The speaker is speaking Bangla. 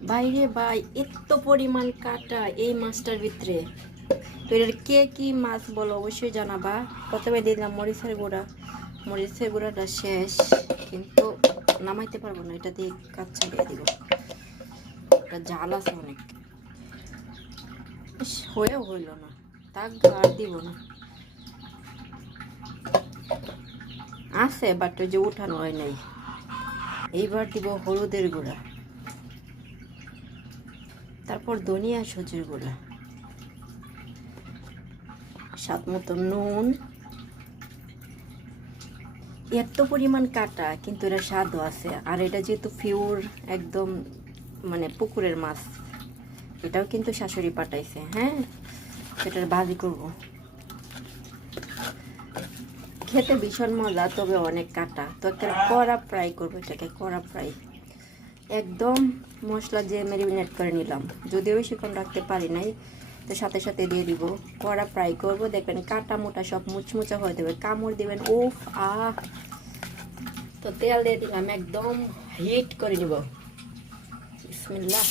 বাইরে ভাই এত পরিমাণ কাটা এই মাছটার ভিতরে। তো এর কে কি মাছ বলো অবশ্যই জানাবা। প্রথমে দিলাম মরিচের গুঁড়াটা শেষ, কিন্তু নামাইতে পারবো না, এটা দিয়ে কাজ চালিয়ে দিব। এটা ঝাল আছে অনেক, হয়েও হইল না, তাক আর দিব না, আছে বাট ওই যে উঠানো হয় নাই। এইবার দিব হলুদের গুঁড়া, তারপর ধনিয়া সজির গুঁড়া, স্বাদ মতো নুন। এত পরিমাণ কাটা কিন্তু এটা স্বাদও আছে। আর এটা যেহেতু পিওর একদম মানে পুকুরের মাছ, এটাও কিন্তু শাশুড়ি পাঠাইছে। হ্যাঁ, এটার ভাজি করব, খেতে ভীষণ মজা, তবে অনেক কাটা। তো একটা কড়া ফ্রাই করবো, এটাকে কড়া ফ্রাই একদম মশলা যে ম্যারিনেট করে নিলাম, যদিও বেশিক্ষণ রাখতে পারি নাই, তো সাথে সাথে দিয়ে দিব। কড়া ফ্রাই করব, দেখবেন কাটা মোটা সব মুচমুচা হয়ে দেবে, কামড় দিবেন উফ আহ। তো তেল দিয়ে দিলাম, একদম হিট করে নিব। বিসমিল্লাহ।